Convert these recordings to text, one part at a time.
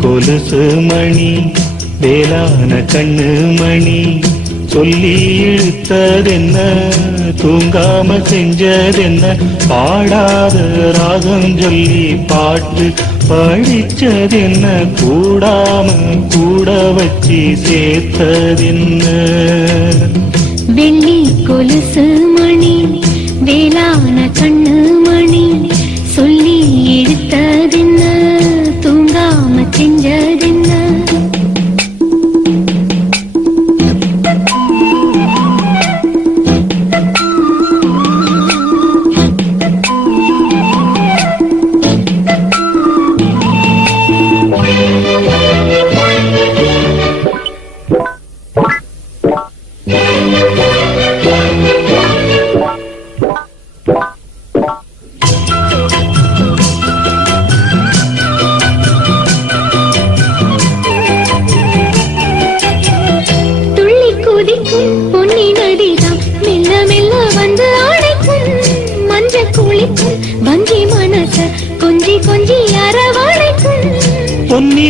கொலுசு மணி வேளான கண்ணு மணி. சொல்லி இழுத்ததென்ன தூங்காம செஞ்சதென்ன. பாடாத ராகம் சொல்லி பாட்டு படிச்சதென்ன. கூடாம கூட வச்சு சேர்த்ததென்ன. வெள்ளி கொலுசு மணி வேளான கண்ணு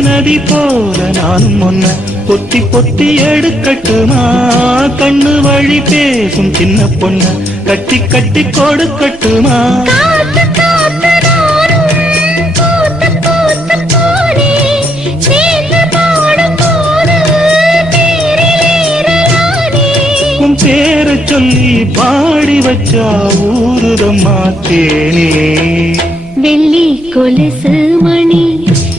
நதி போல நானும் ஒன்ன. பொத்தி பொத்தி எடுக்கட்டுமா? கண்ணு வழி பேசும் சின்ன பொண்ண. கட்டி கட்டி கொடுக்கட்டுமா? பேரை சொல்லி பாடி வச்சா ஊருதம்மா தேனே. வெள்ளி கொலுசு மணி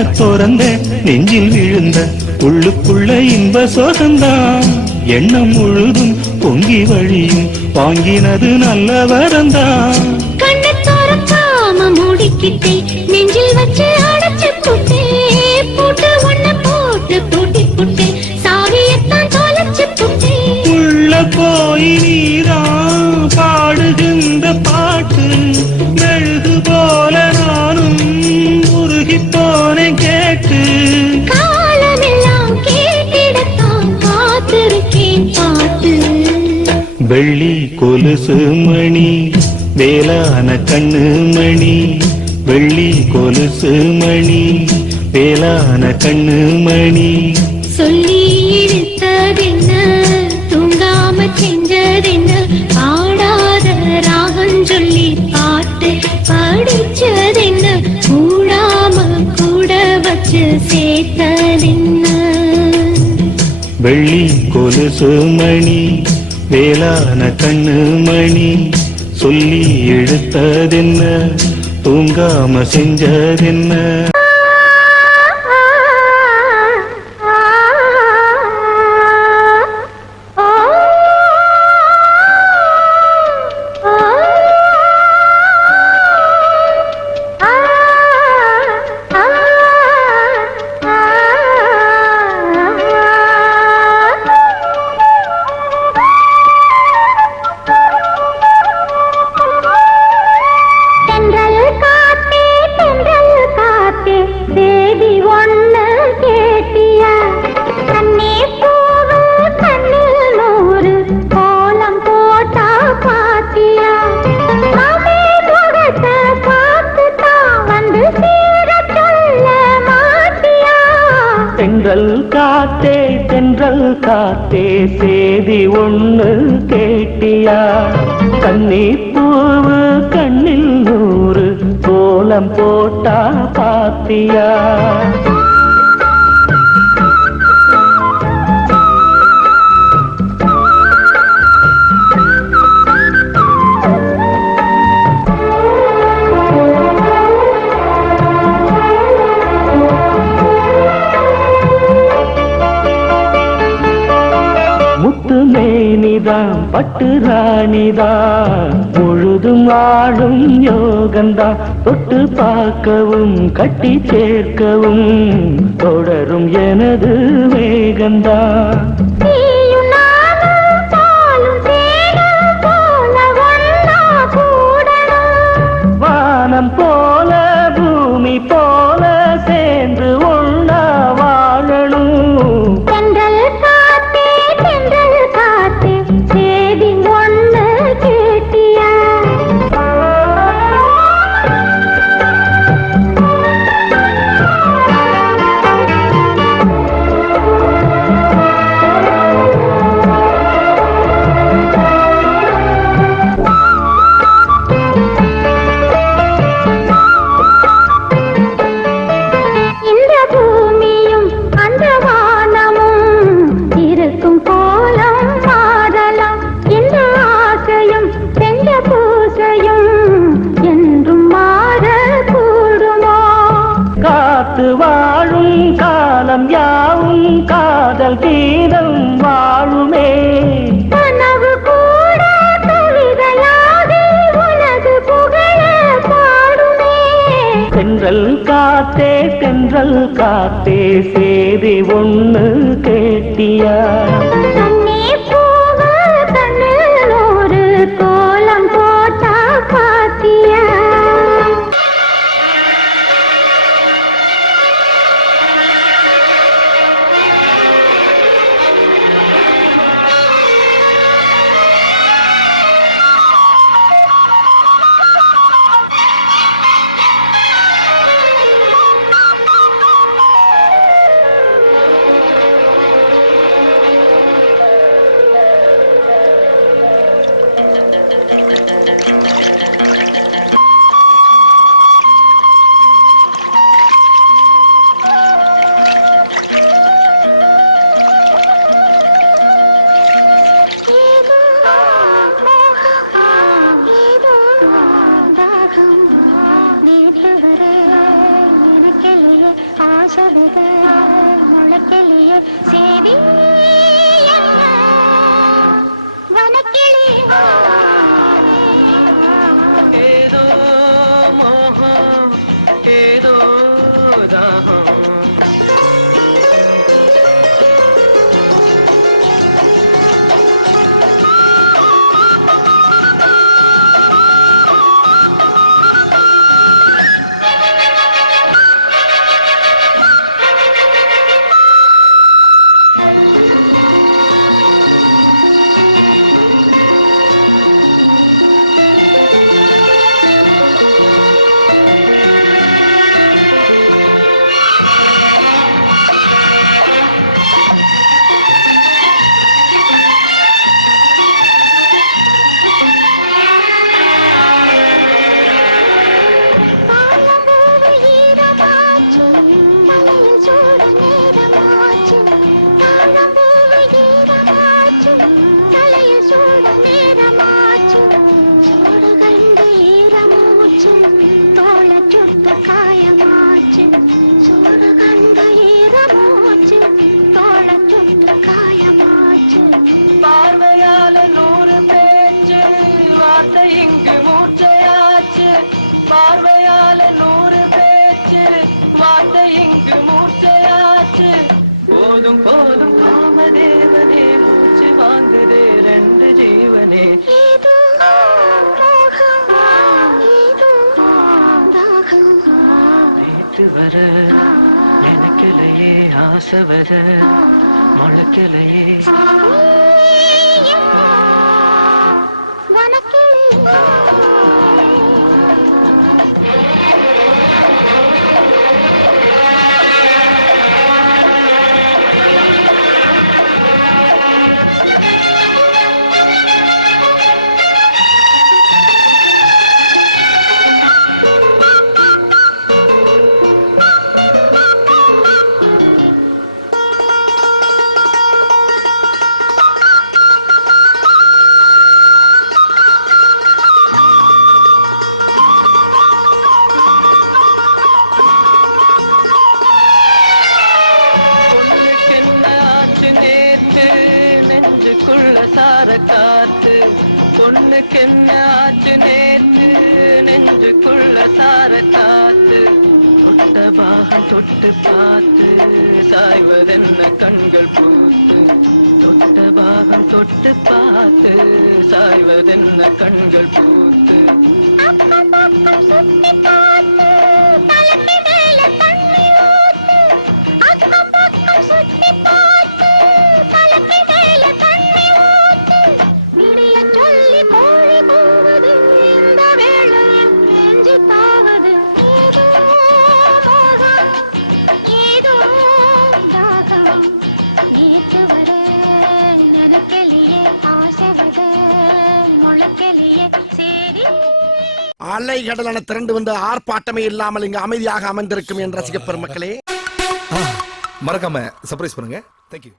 கண்ண திறந்த நெஞ்சில் விழுந்த உள்ளுக்குள்ள இன்ப சோகந்தான் எண்ணம் முழுதும் பொங்கி வழியும் வாங்கினது நல்ல வரந்தான் கண்ணை திறக்காம முடிக்கிட்டே வெள்ளி கொலுசு மணி வேளான கண்ணு மணி வெள்ளி கொலுசு மணி வேளான கண்ணு மணி. சொல்லி இழுத்ததென்ன தூங்காம செஞ்சதென்ன பாடாத ராகம் சொல்லி பாட்டு படிச்சதென்ன கூடாம கூட வச்சு சேர்த்ததென்ன? வெள்ளி கொலுசு மணி வேளான கண்ணு மணி சொல்லி எடுத்ததென்ன தூங்காம செஞ்சதென்ன? தென்றல் காத்தே தென்றல் காத்தே சேதி ஒன்று கேட்டியா? கண்ணீர் பூவு கண்ணில் நூறு கோலம் போட்டா பாத்தியா? நீதான் பட்டு ராணிதா முழுதும் ஆளும் யோகந்தா தொட்டு பார்க்கவும் கட்டி சேர்க்கவும். தொடரும் எனது வேகந்தா பாட்டே சேதி ஒன்று கேட்டியா? సేవీ எனக்கிலையே ஆசை வர முளைக்கிலையே வனக்கிளையே எனக்கு என்ன ஆச்சு நேத்து? நெஞ்சுக்குள்ள சார காத்து தொட்ட பாகம் தொட்டு பார்த்து சாய்வதென்ன கண்கள் பூத்து? தொட்ட பாகம் தொட்டு பார்த்து சாய்வதென்ன கண்கள் பூத்து? அக்கம் பக்கம் சுத்தி பார்த்து அலை கடலான திரண்டு வந்து ஆர்ப்பாட்டமே இல்லாமல் இங்கு அமைதியாக அமைந்திருக்கும் என் ரசிக பெருமக்களே. மறக்காம சர்ப்ரைஸ் பண்ணுங்க. தேங்க்யூ